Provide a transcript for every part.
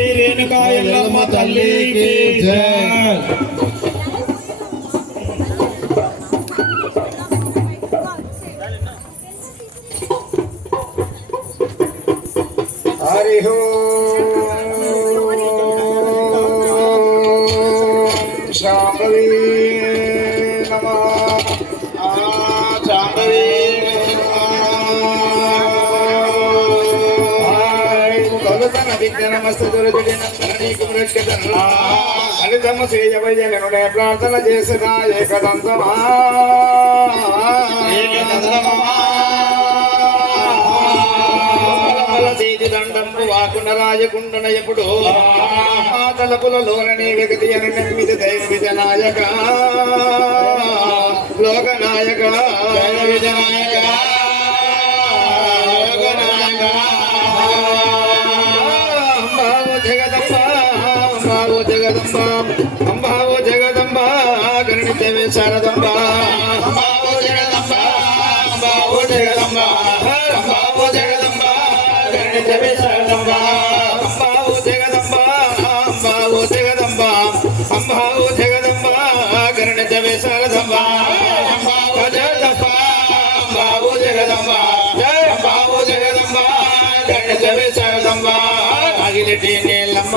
శ్రీ రేణుకా ఎల్లమ్మ తల్లికి జై. హరి శాంభవి నమః. శాంభవి ఫలితము చేయవయ్యనుడే ప్రార్థన చేసిన ఏకదంతమా చేతి దండంపు వాకుండ రాజకుండన ఎప్పుడు ఆ తలపులలోనని వ్యక్తి అని నమ్మిది దైవ విజనాయక లోకనాయక దైవ విజనాయక అంబావో జగదంబ గణితమే శారదంబ అంబావో జగదంబ అంబావో జగదంబ అంబావో జగదంబ గణితమే శారదంబ అంబావో జగదంబ అంబావో జగదంబ అంబావో జగదంబ గణితమే శారదంబ అంబావో జగదంబ అంబావో జగదంబ అంబావో జగదంబ గణితమే శారదంబ నాగిలటి నీలమ్మ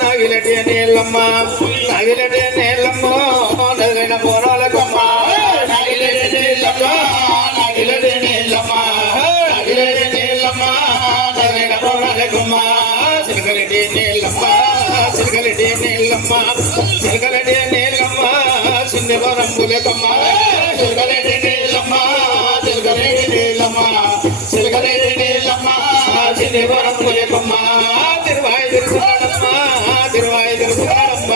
నాగిలటి నీలమ్మ నాగిలటి నీలమ్మ నదిన పోరాలకమ్మ నాగిలటి నీలమ్మ నాగిలటి నీలమ్మ నాగిలటి నీలమ్మ నదిన పోరాలకమ్మ సిల్కలటి నీలమ్మ సిల్కలటి నీలమ్మ సిల్కలటి నీలమ్మ సిన్ని వరంబులకమ్మ సిల్కలటి నీలమ్మ సిల్కలటి నీలమ్మ సిల్కలటి నీలమ్మ సిన్ని వరంబులకమ్మ తిరువాయి తిరుసున్నాడమ్మ తిరువాయి తిరుసున్నాడమ్మ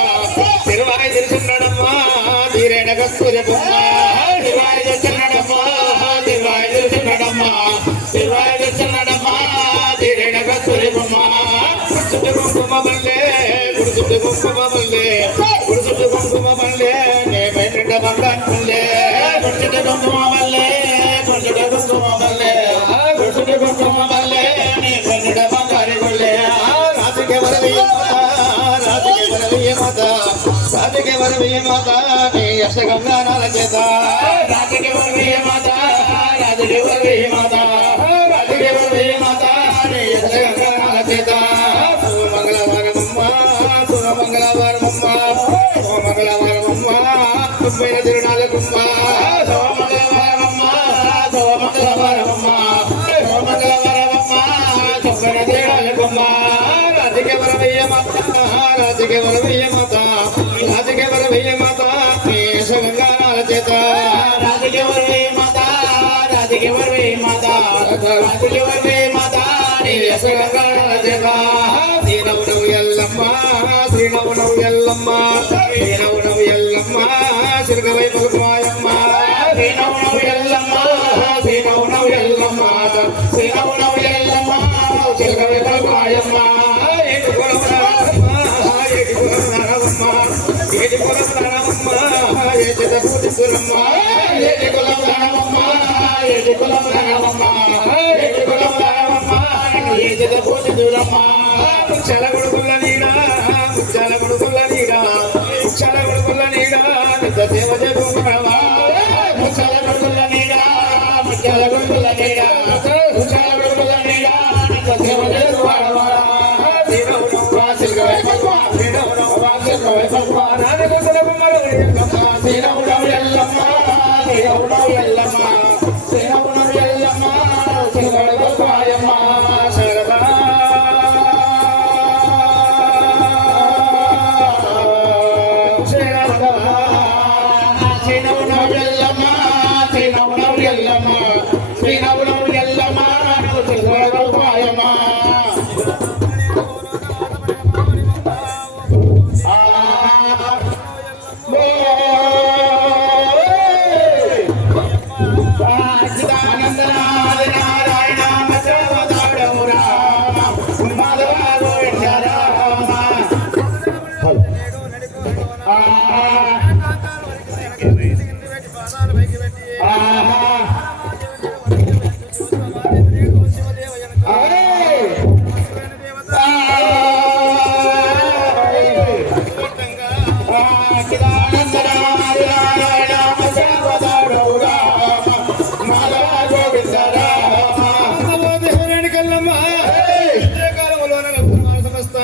తిరువాయి తిరుసున్నాడమ్మ తీరేణ కస్తూరమ్మ తిరువాయి తెచ్చున్నాడమ్మ తిరువాయి తిరుసున్నాడమ్మ తిరువాయి తెచ్చున్నాడమ్మ తీరేణ కస్తూరమ్మ చుట్టు కుంకుమ మల్లె గుడుచుట్టు కుంకుమ మల్లె గుడుచుట్టు కుంకుమ మల్లె నేమే నిండ బంగారులే గుడుచుట్టు కుంకుమ మల్లె గుడుచుట్టు కుంకుమ మల్లె గుడుచుట్టు కుంకుమ మల్లె నేమే నిండ బంగారులే రాజుకే వరవయ్య మాత రాజుకే వరవయ్య మాత నీ యశగంగానాల చేత రాజుకే వరవయ్య మాత రాజుకే వరవయ్య మాత రాజుకే వరవయ్య మాత నీ యశగంగానాల చేత మంగళవారమమ్మ మంగళవారమమ్మ మంగళవారమమ్మ తుమ్మైన తిరునాళ్ళకమ్మ మంగళవారమమ్మ మంగళవారమమ్మ మంగళవారమమ్మ తుమ్మైన తిరునాళ్ళకమ్మ రాజుకే వరవయ్య మాత రాజుకే వరవయ్య మాత రాజుకే వరవయ్య మాత యశగంగానాల చేత రాజుకే వరవయ్య మాత రాజుకే వరవయ్య మాత రాజుకే వరవయ్య మాత యశగంగానాల చేత శ్రీనవునవు ఎల్లమ్మ శ్రీనవునవు ఎల్లమ్మ శ్రీనవునవు ఎల్లమ్మ సిరుగవై పలుకుమాయమ్మ శ్రీనవునవు ఎల్లమ్మ శ్రీనవునవు ఎల్లమ్మ శ్రీనవునవు ఎల్లమ్మ సిరుగవై పలుకుమాయమ్మ ఏటి కులమ్మ ఏటి కులమ్మ ఏటి కులమ్మ ఏటి పూజితులమ్మ ఏటి కులమ్మ ఏటి కులమ్మ ఏటి కులమ్మ ఏటి పూజితులమ్మ ముచ్చాల గుడుగుల నీడా ముచ్చాల గుడుగుల నీడా ముచ్చాల గుడుగుల నీడా నిత్య సేవ చేసుకున్నావా ముచ్చాల గుడుగుల నీడా ముచ్చాల గుడుగుల నీడా ముచ్చాల గుడుగుల నీడా నిత్య సేవ చేసుకున్నావా శ్రీనవునవ్వా సిల్గవై భగవాన్ శ్రీనవునవ్వా సిల్గవై భగవాన్ శ్రీనవునవ్వు ఎల్లమ్మ శ్రీనవునవ్వు ఎల్లమ్మ శ్రీనవునవ్వు ఎల్లమ్మ సిల్గవై భగవాయమ్మ శరదా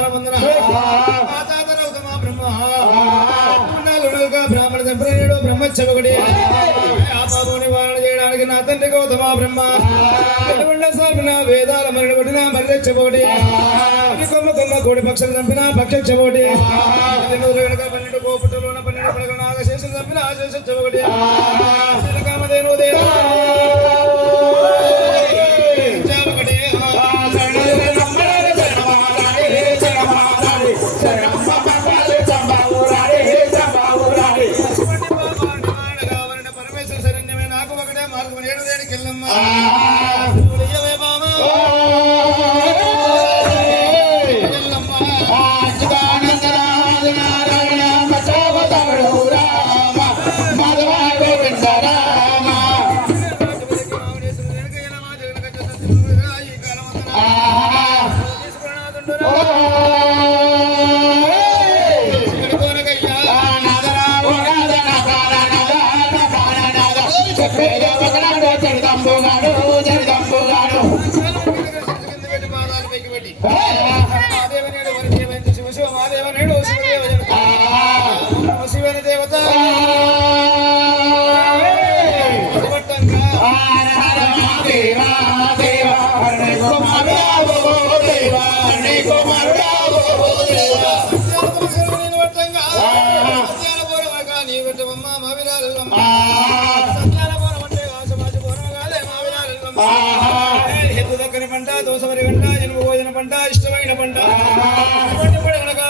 కాలమందున మా తాత రౌతమ బ్రహ్మ బ్రాహ్మణ దంపతుడు బ్రహ్మచ్చవుడి ఆ పాపం నివారణ చేయడానికి నా తండ్రి గౌతమ బ్రహ్మ సాగిన వేదాల మరణ కొట్టిన మరిచెబోటి కొమ్మ కొమ్మ కోడి పక్షులు చంపిన పక్షక్షబోటి 12 గోపుటలోన 12 పడగ నాగశేషులు చంపిన ఆశేషచ్చబోటి కామధేను దేవ శివని దేవత పంట దోసవరి గంట ఎనుగు భోజన పంట ఇష్టమైన పంట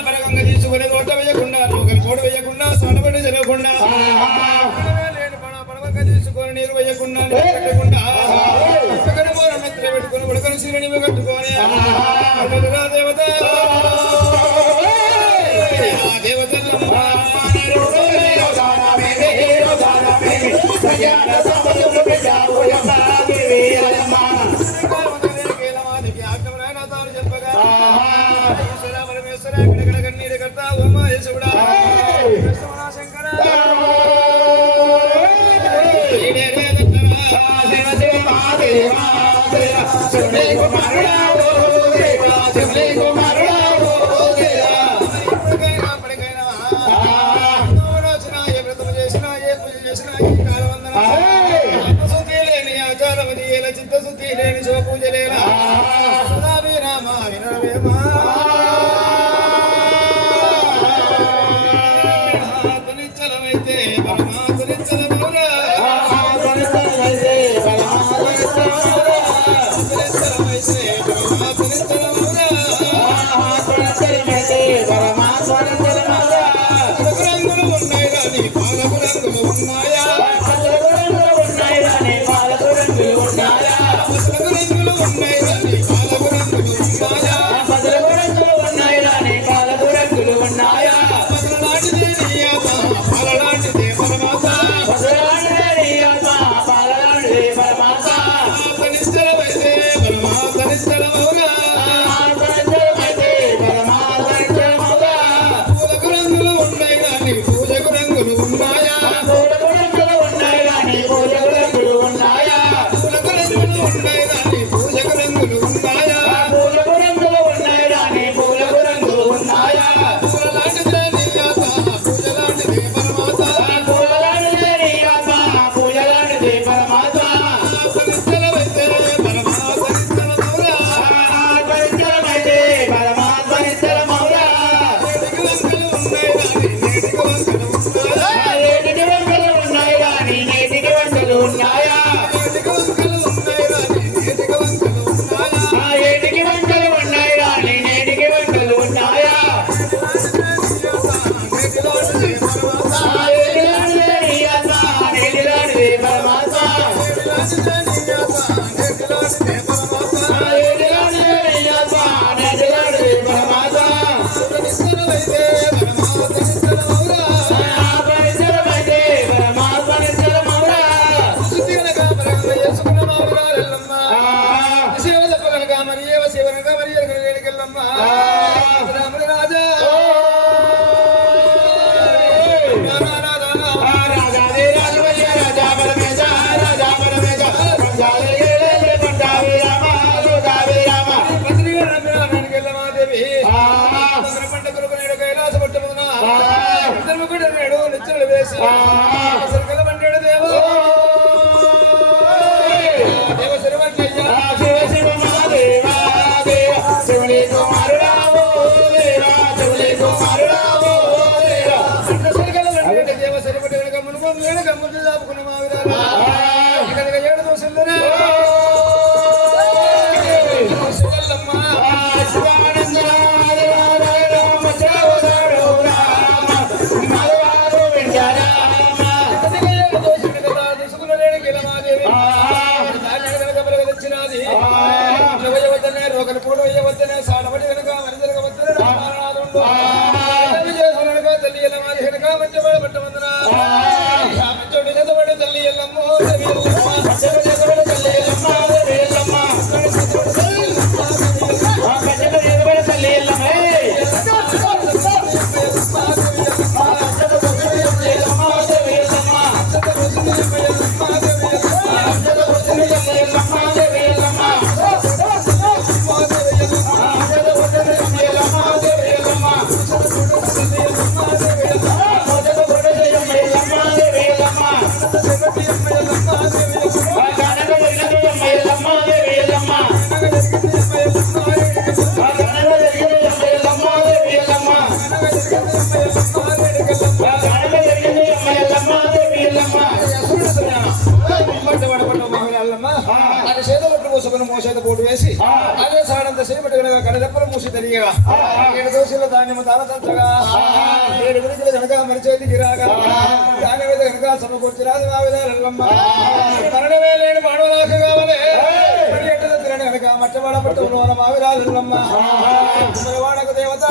పరగంగా తీసుకుని తోట వేయకుండా కోడు వేయకుండా సనబడి జరగకుండా పడవక తీసుకొని నీరు వేయకుండా పెట్టకుండా మెత్ర పెట్టుకుని ఉడకని సిరిని కట్టుకొని దేవత చిత్తశుద్ధి లేని శివ పూజ లేనా రామ వినవేమా తునిచ్చలమైతే తునిచ్చలమౌరా రంగులు ఉన్నాయి రాని పాలకు రంగులు ఉన్నాయా పంట కొరకు నేడు కైలాస పట్టమున ఇద్దరు కూడా నేడు నిత్యులు వేసి సరికల పండాడు దేవో దేవ శివన్నయ్య శివ శివ మహాదేవా దేవ శివుని కుమారుడావో దేవా శివుని కుమారుడావో దేవా సరికల పండాడు దేవ సరిపడి గమ్మును గమ్మును గమ్మును దాపుకున్న మా విరాలా ఇక్కడ ఏడు దోషులురా శివల్లమ్మ శివానంద ఒకరి పూట వేయవద్దనే సాడబడి కనుక మరి జరగవద్దనే తల్లి ఎల్లమ్మ వెనుక మంచి పట్టమందున చోటు చేతబడి తల్లి ఎల్లమ్మ తల్లి మోసేత పోటు వేసి అదే సాడంత చేపట్టుగా కడదెప్పలు మూసి తెలియగా 7 దోశల ధాన్యము తాన తంచగా 7 గురికలు కనుక మరి చేతికి రాగా దాని మీద కనుక సమకూర్చి రాదు ఆ విధాలమ్మ మరణమే లేని మానవలాక కావలే మరి ఎట్ట తిరగ కనుక మట్టవాడ పట్టణంలో మా విరాలమ్మ వాడకు దేవత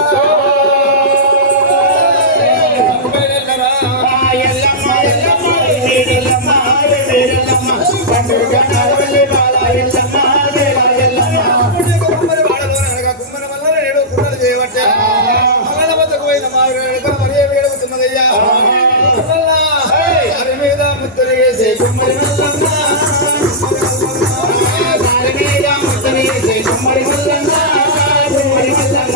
మీద ముత్తరిగేసే కుమ్మరి మల్లమ్మ ముత్తరిగేసే కుమ్మరి మల్లమ్మ కుమ్మరి మల్లమ్మ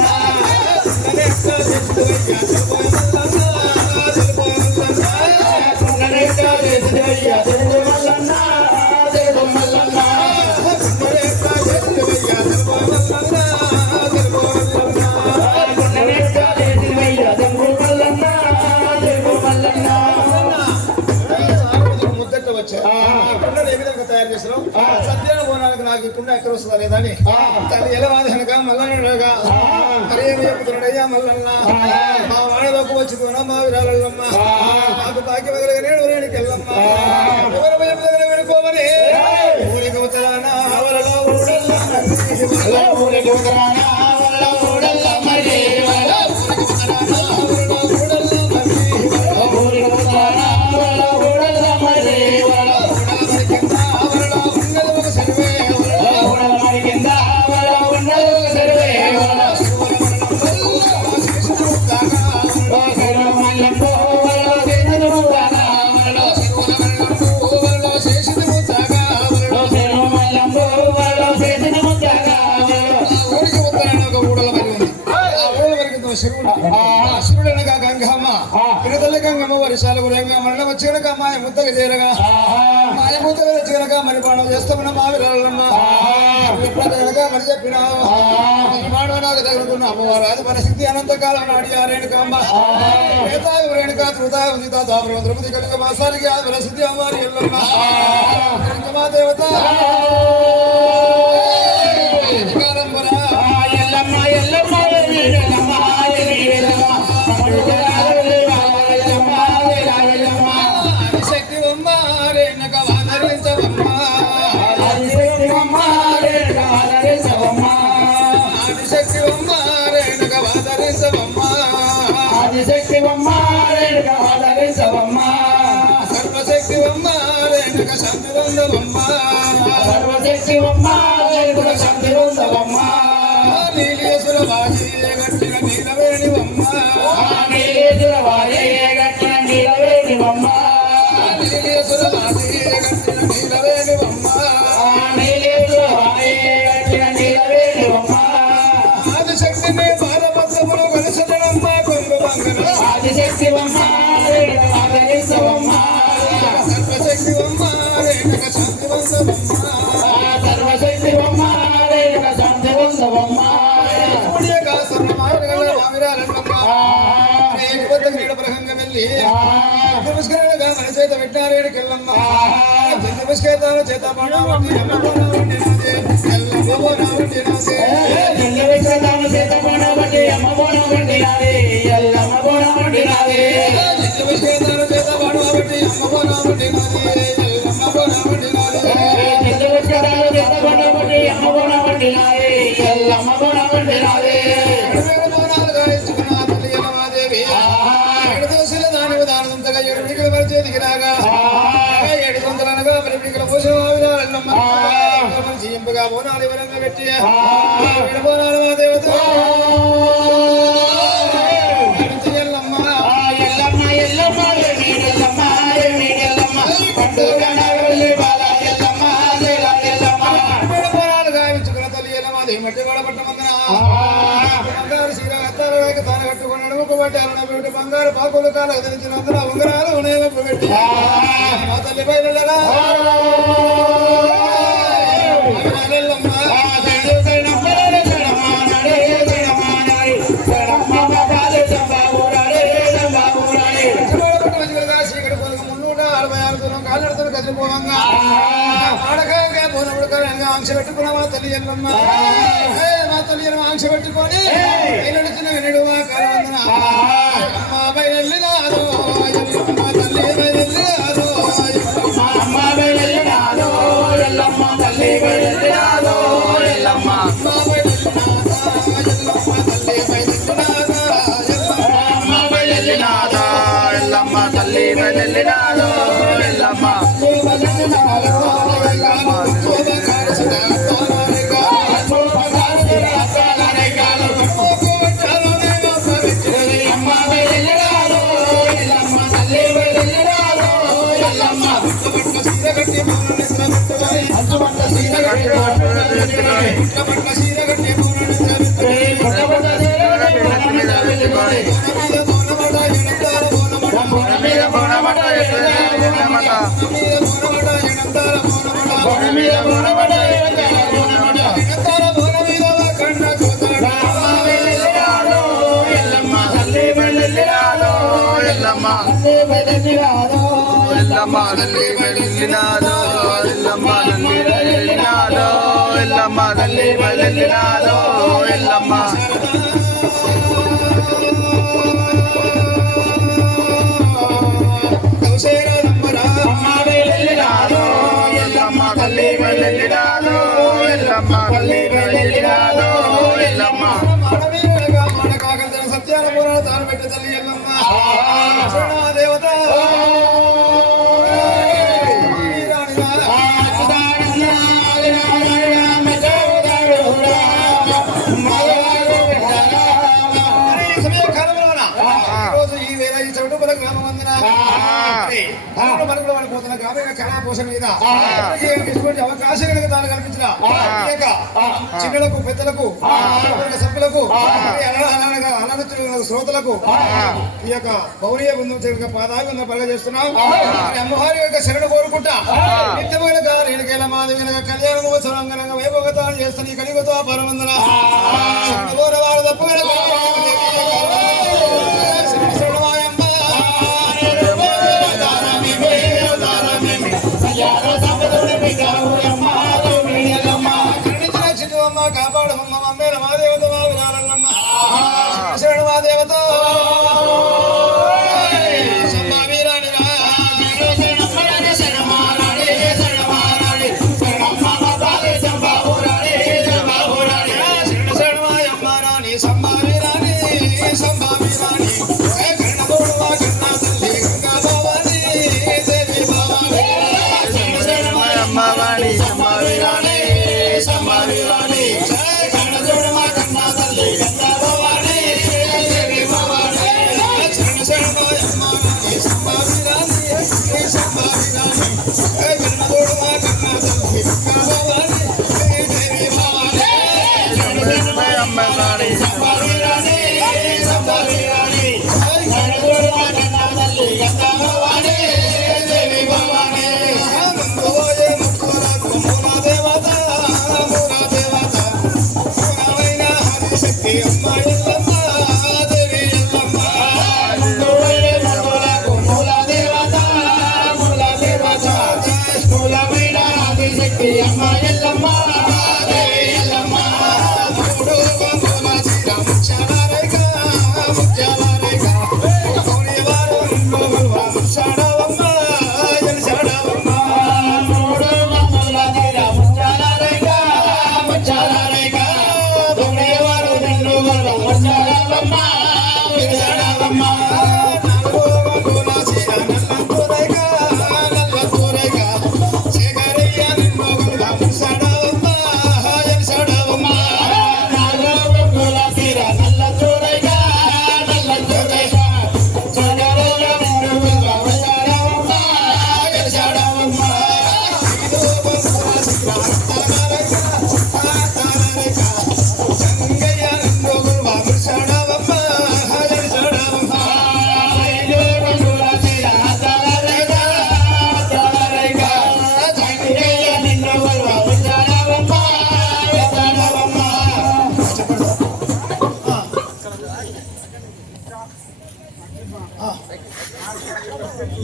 సత్యాన పోనాలకు నాకు ఇప్పుడు ఎక్కడ వస్తుందా లేదని తల్లి ఎలా వాది కనుక మల్లనగా మరి ఏమి చెప్తున్నాడయ్యా మల్లన్న మా వాడలోకి వచ్చి పోనా మా విరాలమ్మ నాకు బాకి వదలగా నేడు రేడికి వెళ్ళమ్మ ఎవరి భయం దగ్గర వెళ్ళిపోమని ఊరికి ఉత్తరానా అవలలో ఊరికి ఉత్తరానా అవలలో ఊడల్ల మరి శివుడనగా గంగమ్మ పినతల్లి గంగమ్మ వర్షాలు మరణ వచ్చి కనుక మాయ ముద్దగా చేరగా మాయ ముద్దగా వచ్చి కనుక మరి పాడం చేస్తామన్న మా విరాలమ్మ కనుక మరి చెప్పినా మానవ నాకు తగులుకున్న అమ్మవారు అది పరిస్థితి అనంతకాలం నాడి ఆ రేణుకమ్మ రేణుక ధృతా ద్రౌపది కనుక మాసానికి ఆ పరిస్థితి అమ్మవారి ఎల్లమ్మ మా దేవత ఎల్లమ్మ ఎల్లమ్మ ఆదిశక్తిని బాలభద్ర కొండమును కొలుసునమ్మ కొంగు బంగారం ఆదిశక్తివమ్మ ఆదరించవమ్మ సర్వశక్తివమ్మ రేణుక శాంతివంతవమ్మ సర్వశక్తివమ్మ రేణుక శాంతివంతవమ్మ పుణ్యగా సర్వమార్గల మామిరాలన్నమ్మ ఏకవద్ద క్రీడ ప్రహంగ వెళ్ళి నమస్కారాలుగా మన చేత పెట్టారేడు కెల్లమ్మ నమస్కారాలు చేత పాడవండి అమ్మ పోనవండి నాదే ఎల్లమ్మ పోనవండి నాదే నమస్కారాలు చేత పాడవండి అమ్మ పోనవండి నాదే ఎల్లమ్మ పోనవండి నాదే నమస్కారాలు చేత పాడవండి అమ్మ పోనవండి నాదే ఎల్లమ్మ పోనవండి నాదే నమస్కారాలు చేత పాడవండి అమ్మ పోనవండి నాదే ఎల్లమ్మ పోనవండి నాదే పోనాలుగా ఇచ్చుకున్న తల్లి ఎల్లమాదేవి ఏడు దోశల దాని దానంతగా ఏడు పిడికల పరిచేతికి రాగా ఏడు సొంతలనగా మరి పిడికల పోషమావిరాలన్నమ్మ జీంపుగా బోనాలు వివరంగా పెట్టి ఏడు బోనాలు మా దేవత ఎల్లమ్మ ఎల్లమ్మ ఎల్లమ్మ ఎల్లమ్మ ఎల్లమ్మ పండుగ నగరల్లి బాల ఎల్లమ్మ ఎల్లమ్మ ఏడు బోనాలు గావించుకున్న తల్లి ఎల్లమాదేవి మట్టి కూడా పట్టమందన బంగారు చీర అత్తారకి తాను కట్టుకున్నాడు ఒక బట్టి అరుణ పెట్టి బంగారు పాకులు కాలు కదిలించినందున ఉంగరాలు ఉనేవప్పు పెట్టి మా తల్లి బయలుడగా ఆంక్ష పెట్టుకున్నా మా తల్లి ఎల్లమ్మ మా తల్లి ఆంక్ష పెట్టుకొని నడుచున్న వినడు మా కరవందన అమ్మ బయలునాదో మా తల్లి బయలునాదో అమ్మ బయలునాదో ఎల్లమ్మ తల్లి బయలునాదో ఎల్లమ్మ అమ్మ బయలునాదా ఎల్లమ్మ తల్లి బయలునాదో ఎల్లమ్మ ఎల్లమ్మ తల్లి వెళ్ళినాదో ఎల్లమ్మ తల్లి వెళ్ళినాదో ఎల్లమ్మ తల్లి వెళ్ళినాదో ఎల్లమ్మ ఎల్లమ్మ తల్లి వెళ్ళినాదో ఎల్లమ్మ తల్లి వెళ్ళినాదో ఎల్లమ్మ సత్యాల పురాణ తాను పెట్టి తల్లి ఎల్లమ్మ దేవత అవకాశం కనుక తాను కల్పించిన చిన్నలకు పెద్దలకు సభ్యులకు శ్రోతలకు ఈ యొక్క పౌర్య బృందం పాదాలు పరగ చేస్తున్నాం అమ్మవారి యొక్క శరణు కోరుకుంటా నిత్యమైన రేణుకేల మాధవి కళ్యాణ మహోత్సవం అంగరంగ వైభవతాలు చేస్తాను ఈ కలిగతో పరవందన వారు తప్ప కాపాడమ్మ మమ్మేల మా దేవత మా వినాలన్నమ్మ శరణు మా దేవత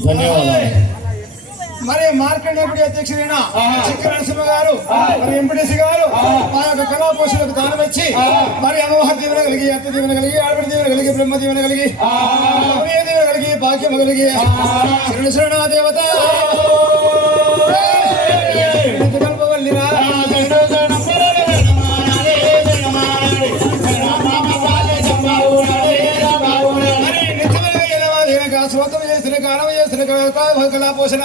ధన్యవాదాలు. మరి మార్కండేపుడి అధ్యక్షుడైన చిక్క నరసింహ గారు మరి ఎంపీటీసీ గారు మా యొక్క కళా పోషణకు దానం ఇచ్చి మరి అమ్మవారి దీవెన కలిగి అత్త దీవెన కలిగి ఆడపడి దీవెన కలిగి బ్రహ్మ దీవెన కలిగి అమ్మయ్య దీవెన కలిగి భాగ్యం కలిగి శరణ శరణ దేవత కల్పవల్లిరా స్వతం చేసిన కాలం చేసిన కళా పోషణ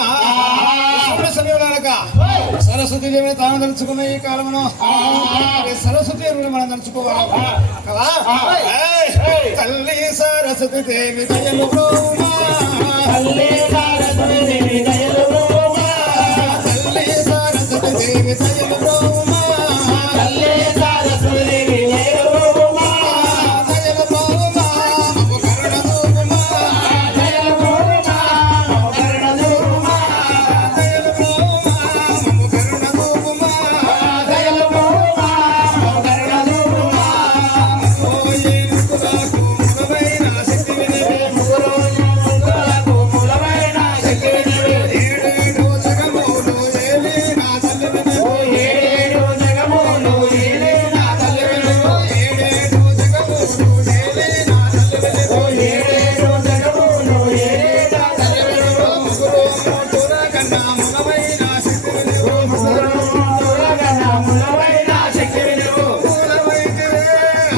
సమయంలో సరస్వతి దేవిని తాను తలుచుకున్న ఈ కాలమును సరస్వతి దేవిని మనం తలుచుకోవాలి కదా. తల్లి సరస్వతి దేవి దయలు బ్రోమా, తల్లి సరస్వతి దేవి దయలు బ్రోమా, తల్లి సరస్వతి దేవి దయలు బ్రోమా, తల్లి సరస్వతి దేవి దయలు బ్రోమా, దయలు బ్రోమా కరుణ దూమా, దయలు బ్రోమా కరుణ దూమా, దయలు బ్రోమా కరుణ దూమా, దయలు బ్రోమా కరుణ దూమా. ఓయే ముకులకు ములవైన శక్తి వినవే, ముకులకు ములవైన శక్తి వినవే, ఏడేడు జగములు ఏలే నా తల్లి వినవే, ఏడేడు జగములు ఏలే నా తల్లి వినవే, ఏడేడు జగములు ఏలే నా తల్లి వినవే, ఏడేడు జగములు ఏలే నా తల్లి వినవే. ముకురు మోటుర కన్నా ములవైన శక్తి వినవే, ముకురు మోటుర కన్నా ములవైన శక్తి వినవే, మూలమైతివే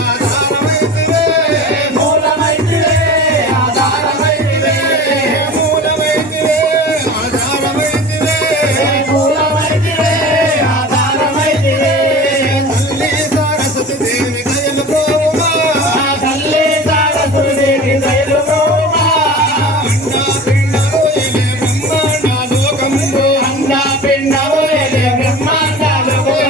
ఆధారమైతివే, మూలమైతివే ఆధారమైతివే, మూలమైతివే ఆధారమైతివే, మూలమైతివే ఆధారమైతివే. తల్లి సరస్వతి దేవి దయలు బ్రోమా, తల్లి సరస్వతి దేవి దయలు బ్రోమా, అండా పిండలో ఎలే బ్రహ్మాండ లోకములో, అండా పిండలో ఎలే బ్రహ్మాండ లోకములో,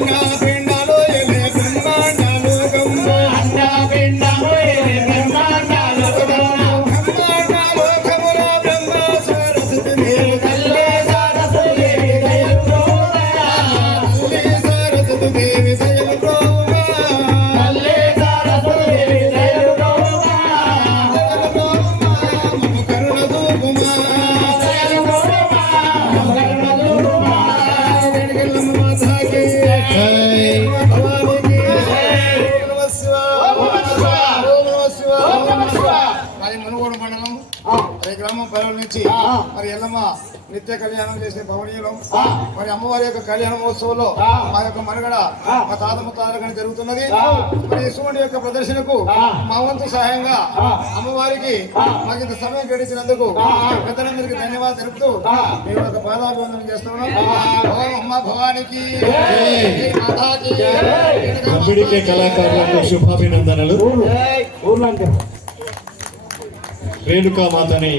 అండా పిండలో ఎలే బ్రహ్మాండ లోకములో, అండా పిండలో ఎలే బ్రహ్మాండ లోకములో, బ్రహ్మాండ లోకములో బ్రహ్మ సరస్వతి దేవి తల్లి సరస్వతి దేవి దయలు బ్రోమా, తల్లి సరస్వతి దేవి దయలు బ్రోమా, తల్లి సరస్వతి దేవి దయలు బ్రోమా, దయలు బ్రోమా మమ కరుణ దూపుమా, దయలు బ్రోమా మమ కరుణ దూపుమా. వెనుకలమ్మ మాతాకి భవానికి ఓం నమః శివాయ, ఓం నమః శివాయ, ఓం నమః శివాయ. మరి మునుగోడు మండలం మరి గ్రామం పల్లెల నుంచి మరి ఎల్లమ్మ నిత్య కళ్యాణం చేసే భవనీయులం మరి అమ్మవారి యొక్క కళ్యాణ మహోత్సవంలో మా యొక్క మనుగడ మా తాత ముత్తాతలకని జరుగుతున్నది. మరి ఇటువంటి యొక్క ప్రదర్శనకు మా వంతు సహాయంగా అమ్మవారికి మాకు ఇంత సమయం గడిచినందుకు పెద్దలందరికీ ధన్యవాదాలు తెలుపుతూ మేము ఒక పాదాభివందనం చేస్తున్నాం. ఓం అమ్మ భవానికి మాతాకి కంబిడికే కళాకారులకు శుభాభినందనలు. రేణుకా మాతని